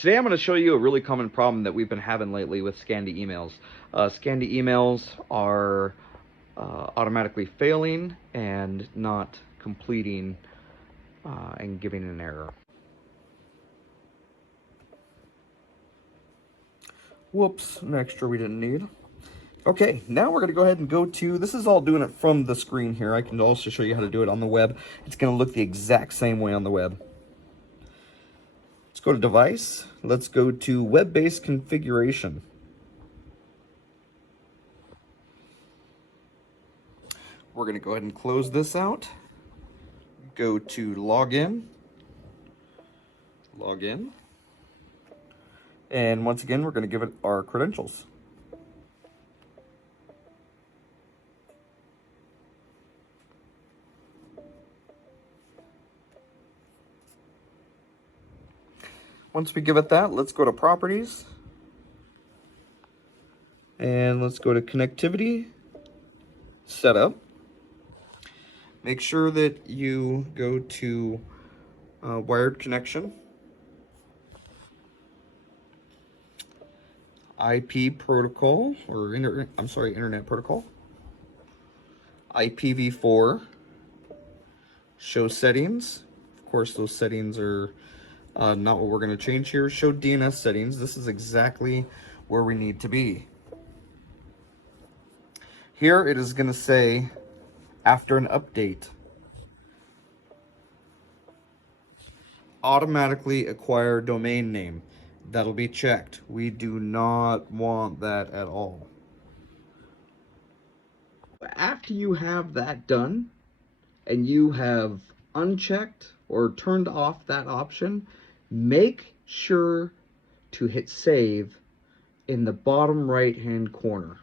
Today I'm going to show you a really common problem that we've been having lately with Scandi emails. Scandi emails are automatically failing and not completing and giving an error. Whoops, an extra we didn't need. Okay, now we're going to go ahead and go to, this is all doing it from the screen here. I can also show you how to do it on the web. It's going to look the exact same way on the web. Let's go to device. Let's go to web-based configuration. We're going to go ahead and close this out. Go to login. Login. And once again, we're going to give it our credentials. Once we give it that, let's go to properties. And let's go to connectivity, setup. Make sure that you go to wired connection, IP protocol, or internet protocol, IPv4, show settings. Of course, those settings are not what we're going to change here. Show DNS settings. This is exactly where we need to be. Here it is going to say, after an update, automatically acquire domain name. That'll be checked. We do not want that at all. After you have that done, and you have unchecked or turned off that option, make sure to hit save in the bottom right hand corner.